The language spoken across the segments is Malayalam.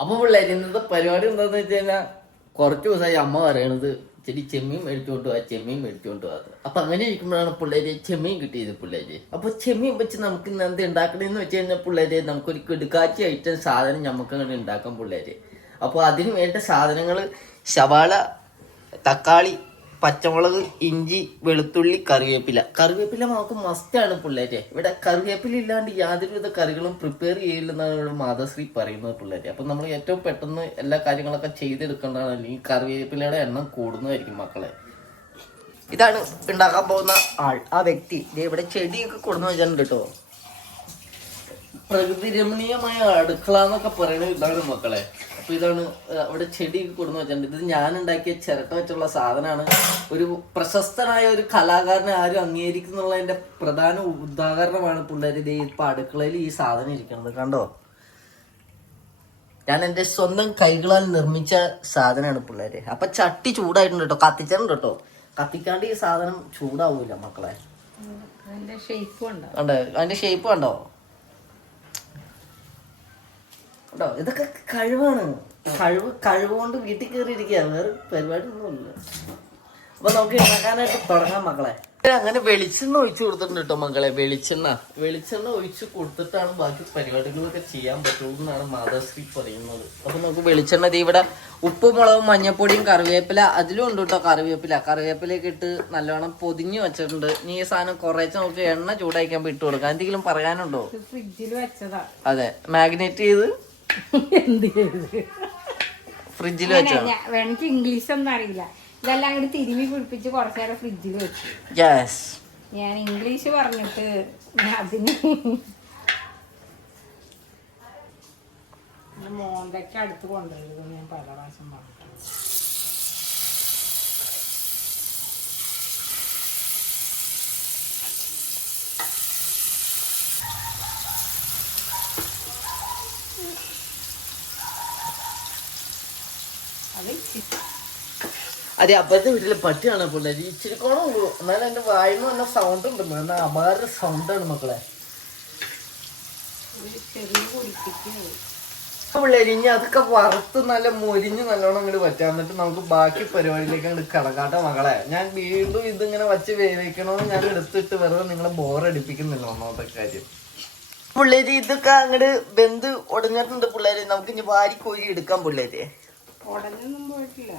അപ്പൊ പിള്ളേര് ഇന്നത്തെ പരിപാടി എന്താന്ന് വെച്ച് കഴിഞ്ഞാൽ കുറച്ച് ദിവസമായി അമ്മ പറയണത് ചെടി ചെമ്മീൻ മേടിച്ചോണ്ട് പോവാ ചെമ്മീൻ മേടിച്ചോണ്ട് പോവാ. അപ്പൊ അങ്ങനെ ഇരിക്കുമ്പോഴാണ് പിള്ളേര് ചെമ്മീൻ കിട്ടിയത് പിള്ളേര്. അപ്പൊ ചെമ്മീൻ വെച്ച് നമുക്ക് ഇന്ന് എന്ത് ഉണ്ടാക്കണേന്ന് വെച്ച് കഴിഞ്ഞാൽ പിള്ളേര് നമുക്കൊരു കിടുക്കാച്ചി ഐറ്റം സാധനം നമുക്ക് അങ്ങനെ ഉണ്ടാക്കാം പിള്ളേര്. അപ്പൊ അതിന് വേണ്ട സാധനങ്ങൾ സവാള, തക്കാളി, പച്ചമുളക്, ഇഞ്ചി, വെളുത്തുള്ളി, കറിവേപ്പില നമുക്ക് മസ്റ്റാണ് പിള്ളേരെ. ഇവിടെ കറിവേപ്പില ഇല്ലാണ്ട് യാതൊരുവിധ കറികളും പ്രിപ്പയർ ചെയ്യില്ലെന്നാണ് ഇവിടെ മാതശ്രീ പറയുന്നത് പിള്ളേരെ. അപ്പം നമ്മൾ ഏറ്റവും പെട്ടെന്ന് എല്ലാ കാര്യങ്ങളൊക്കെ ചെയ്തെടുക്കേണ്ടതാണ്, അല്ലെങ്കിൽ കറിവേപ്പിലയുടെ എണ്ണം കൂടുന്നതായിരിക്കും മക്കളെ. ഇതാണ് ഉണ്ടാക്കാൻ പോകുന്ന ആൾ, ആ വ്യക്തി. ഇവിടെ ചെടിയൊക്കെ കൊടുന്നു വെച്ചിട്ടുണ്ട് കേട്ടോ. പ്രകൃതി രമണീയമായ അടുക്കള എന്നൊക്കെ പറയുന്നത് ഇതാണ് മക്കളെ. അപ്പൊ ഇതാണ് അവിടെ ചെടിയൊക്കെ കൊടുന്നു വെച്ചിട്ടുണ്ട്. ഇത് ഞാൻ ഉണ്ടാക്കിയ ചിരട്ട വെച്ചുള്ള സാധനമാണ്. ഒരു പ്രശസ്തനായ ഒരു കലാകാരനെ ആരും അംഗീകരിക്കുന്നുള്ളതിന്റെ പ്രധാന ഉദാഹരണമാണ് പിള്ളേർ ഇത് ഇപ്പൊ അടുക്കളയിൽ ഈ സാധനം ഇരിക്കുന്നത് കണ്ടോ. ഞാൻ എന്റെ സ്വന്തം കൈകളാൽ നിർമ്മിച്ച സാധനമാണ് പിള്ളേര്. അപ്പൊ ചട്ടി ചൂടായിട്ടുണ്ട് കേട്ടോ, കത്തിച്ചിട്ടുണ്ട് കേട്ടോ. കത്തിക്കാണ്ട് ഈ സാധനം ചൂടാവൂല മക്കളെ. അതിന്റെ ഷേപ്പ് കണ്ടോ. കേട്ടോ ഇതൊക്കെ കഴിവാണ്. കഴിവ് കൊണ്ട് വീട്ടിൽ കയറിയിരിക്കുക, വേറെ പരിപാടി ഒന്നുമില്ല. അപ്പൊ നമുക്ക് ഉണ്ടാക്കാനായിട്ട് തുടങ്ങാം മക്കളെ. അങ്ങനെ വെളിച്ചെണ്ണ ഒഴിച്ചു കൊടുത്തിട്ടുണ്ട് കേട്ടോ മക്കളെ. വെളിച്ചെണ്ണ ഒഴിച്ചു കൊടുത്തിട്ടാണ് ബാക്കി പരിപാടികളൊക്കെ ചെയ്യാൻ പറ്റുള്ളൂ എന്നാണ് മാതാശ്രീ പറയുന്നത്. അപ്പൊ നമുക്ക് വെളിച്ചെണ്ണ ഇവിടെ ഉപ്പും മുളകും മഞ്ഞപ്പൊടിയും കറിവേപ്പില അതിലും ഉണ്ട് കേട്ടോ. കറിവേപ്പിലയൊക്കെ ഇട്ട് നല്ലോണം പൊതിഞ്ഞു വെച്ചിട്ടുണ്ട്. നീ ഈ സാധനം കുറേശ്ശെ നമുക്ക് എണ്ണ ചൂടാക്കാൻ ഇട്ട് കൊടുക്കാം. എന്തെങ്കിലും പറയാനുണ്ടോ? ഫ്രിഡ്ജിൽ വെച്ചതാ. അതെ, മാഗ്നേറ്റ് ചെയ്ത് ഫ്രിഡ്ജിൽ വെച്ചോ. എനിക്ക് ഇംഗ്ലീഷ് ഒന്നും അറിയില്ല. ഇതെല്ലാം കൂടി തിരുമ്മി പിടിപ്പിച്ച് കുറച്ചു നേരം ഫ്രിഡ്ജിൽ വെച്ചു. ഞാൻ ഇംഗ്ലീഷ് പറഞ്ഞിട്ട് അതിന് മോന്തയ്ക്ക് അടുത്ത് കൊണ്ടുവരുന്നത് ഞാൻ പല പ്രാവശ്യം പറഞ്ഞു. അതെ, അപ്പഴത്തെ വീട്ടിലെ പട്ടിയാണ് പിള്ളേര്. ഇച്ചിരി കോണം ഉള്ളൂ, എന്നാലും എന്റെ വായിന്ന് തന്നെ സൗണ്ട് ഉണ്ട്. എന്നാൽ അപാര സൗണ്ടാണ് മക്കളെ. പിള്ളേര് ഇനി അതൊക്കെ വറുത്ത് നല്ല മൊരിഞ്ഞ് നല്ലോണം അങ്ങോട്ട് വറ്റാൻ, എന്നിട്ട് നമുക്ക് ബാക്കി പരിപാടിയിലേക്ക് അങ്ങോട്ട് കടക്കാട്ടെ മക്കളെ. ഞാൻ വീണ്ടും ഇതിങ്ങനെ വച്ച് വേവിക്കണമെന്ന് ഞാൻ എടുത്തിട്ട് വെറുതെ നിങ്ങളെ ബോറടിപ്പിക്കുന്നില്ല ഒന്നാമത്തെ കാര്യം. പിള്ളേര് ഇതൊക്കെ അങ്ങോട്ട് വെന്ത് ഉടഞ്ഞിട്ടുണ്ട് പിള്ളേര്. നമുക്ക് ഇനി വാരി കോരി എടുക്കാം പിള്ളേര്. ഉടഞ്ഞൊന്നും പോയിട്ടില്ല.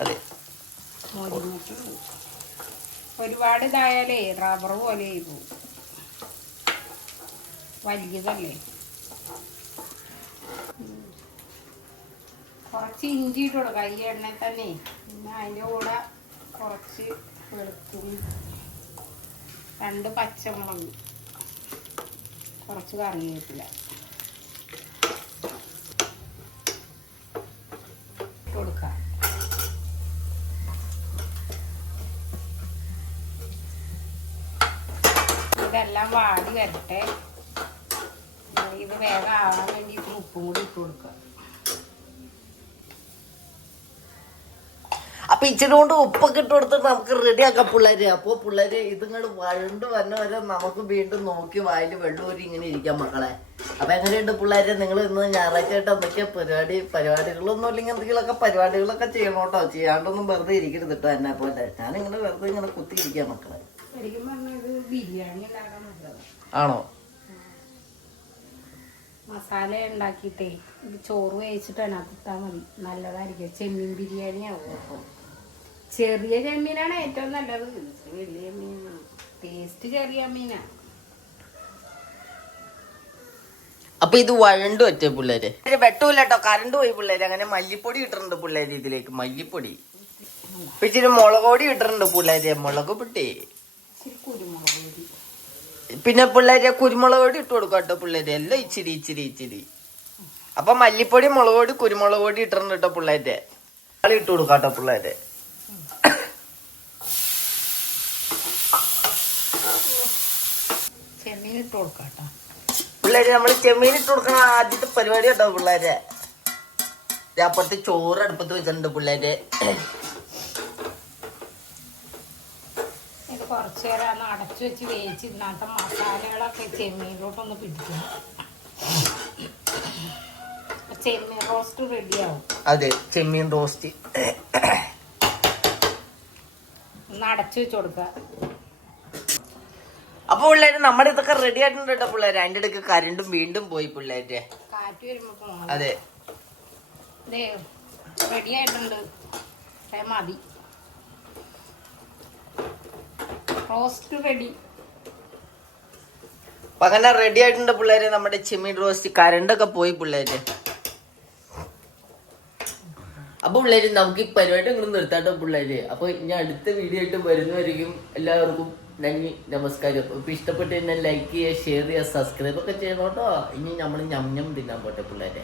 അതെ, ഒരുപാട് ഇതായാലേ റബ്ബർ പോലെ വലിയതല്ലേ. കുറച്ച് ഇഞ്ചി ഇട്ട് കൊടുക്കാം ഈ എണ്ണയിൽ തന്നെ. പിന്നെ അതിൻ്റെ കൂടെ കുറച്ച് വെളുത്തുള്ളി, 2 പച്ചമുളക്, കുറച്ച് കറിവേപ്പില കൊടുക്കാം. ഇതെല്ലാം വാടി വരട്ടെ. ഇത് വേഗം ആവാൻ വേണ്ടി ഉപ്പും കൂടി ഇട്ട് കൊടുക്കുക. അപ്പൊ ഇച്ചിരി കൊണ്ട് ഉപ്പൊക്കെ ഇട്ട് കൊടുത്തിട്ട് നമുക്ക് റെഡി ആക്കാം പിള്ളേര്. അപ്പൊ പിള്ളേര് ഇതിങ്ങോട്ട് വഴണ്ട് വന്ന വരെ നമുക്ക് വീണ്ടും നോക്കി വായിൽ വെള്ളൂരി ഇങ്ങനെ ഇരിക്കാം മക്കളെ. അപ്പൊ എങ്ങനെയുണ്ട് പിള്ളേര്? നിങ്ങൾ ഇന്ന് ഞായറാഴ്ച ആയിട്ട് എന്തൊക്കെയാ പരിപാടികളൊന്നും ഇല്ലെങ്കിൽ എന്തെങ്കിലുമൊക്കെ പരിപാടികളൊക്കെ ചെയ്യണം കേട്ടോ. ചെയ്യാണ്ടൊന്നും വെറുതെ ഇരിക്കരുത് കേട്ടോ എന്നെ പോലെ. ഞാനിങ്ങനെ വെറുതെ ഇങ്ങനെ കുത്തിയിരിക്കാം മക്കളെ. ആണോ? മസാല ഉണ്ടാക്കിയിട്ടേ ഇത് ചോറ് വേവിച്ചിട്ടാണ് കുത്താൻ മതി, നല്ലതായിരിക്കും. ചെമ്മീൻ ബിരിയാണി ആവും. ചെറിയ ചെമ്മീനാണ് ഏറ്റവും നല്ലത്. വലിയ മീനാണ് ടേസ്റ്റ്, ചെറിയ മീനാണ്. അപ്പൊ ഇത് വഴണ്ട് വെച്ച പിള്ളേര് വെട്ടൂല കേട്ടോ, കറണ്ട് പോയി പിള്ളേര്. അങ്ങനെ മല്ലിപ്പൊടി ഇട്ടിട്ടുണ്ട് പിള്ളേര്. ഇതിലേക്ക് മല്ലിപ്പൊടി, ഇച്ചിരി മുളക് പൊടി ഇട്ടിട്ടുണ്ട് പിള്ളേര്. മുളക് പൊട്ടി, കുരുമുളക് പൊടി, പിന്നെ പിള്ളേരെ കുരുമുളക് പൊടി ഇട്ട് കൊടുക്കാം കേട്ടോ പിള്ളേര്. എല്ലാം ഇച്ചിരി. അപ്പൊ മല്ലിപ്പൊടി, മുളക് പൊടി, കുരുമുളക് പൊടി ഇട്ടിട്ടുണ്ട് കേട്ടോ പിള്ളേര്. ഇട്ട് കൊടുക്കാം കേട്ടോ പിള്ളേര്. ചെമ്മീൻ ഇട്ട് കൊടുക്കാം കേട്ടോ പിള്ളേര്. നമ്മള് ചെമ്മീൻ ഇട്ട് കൊടുക്കണ ആദ്യത്തെ പരിപാടി കേട്ടോ പിള്ളേര്. അപ്പുറത്ത് ചോറ് അടുപ്പത്ത് വെച്ചിട്ടുണ്ട് പിള്ളേര്. കുറച്ചു നേരം അടച്ചു വെച്ച് വേവിച്ച് ഇന്നത്തെ മസാലകളൊക്കെ ചെമ്മീനിലോട്ടൊന്ന് പിടിക്കണം. ചെമ്മീൻ റോസ്റ്റ് റെഡിയാവും. അതെ, ചെമ്മീൻ റോസ്റ്റ്. ഒന്ന് അടച്ചു വെച്ച് കൊടുക്കുക. അപ്പൊ പിള്ളേര് നമ്മുടെ ഇതൊക്കെ റെഡി ആയിട്ടുണ്ട് കേട്ടോ പിള്ളേര്. അതിന്റെ ഇടയ്ക്ക് കരണ്ടും വീണ്ടും പോയി പിള്ളേര്. കാറ്റ് വരുമ്പോ പോണം. അതെ, റെഡി ആയിട്ടുണ്ട്. മതി, റോസ്റ്റ് റെഡി. അപ്പൊ അങ്ങനെ റെഡി ആയിട്ടുണ്ട് പിള്ളേര് നമ്മുടെ ചെമ്മീൻ റോസ്റ്റ്. കരണ്ടൊക്കെ പോയി പിള്ളേര്. അപ്പൊ പിള്ളേര് നമുക്ക് ഈ പരിപാടി ഇങ്ങനെ നിർത്താട്ടോ പിള്ളേര്. അപ്പൊ ഇനി അടുത്ത വീഡിയോ ആയിട്ട് വരുന്നവരിക്കും. എല്ലാവർക്കും നന്ദി, നമസ്കാരം. ഇപ്പൊ ഇഷ്ടപ്പെട്ട് കഴിഞ്ഞാൽ ലൈക്ക് ചെയ്യുക, ഷെയർ ചെയ്യുക, സബ്സ്ക്രൈബ് ഒക്കെ ചെയ്യണം കേട്ടോ. ഇനി നമ്മൾ ഞം ഞം തിന്നാൻ പോട്ടെ പിള്ളേരെ.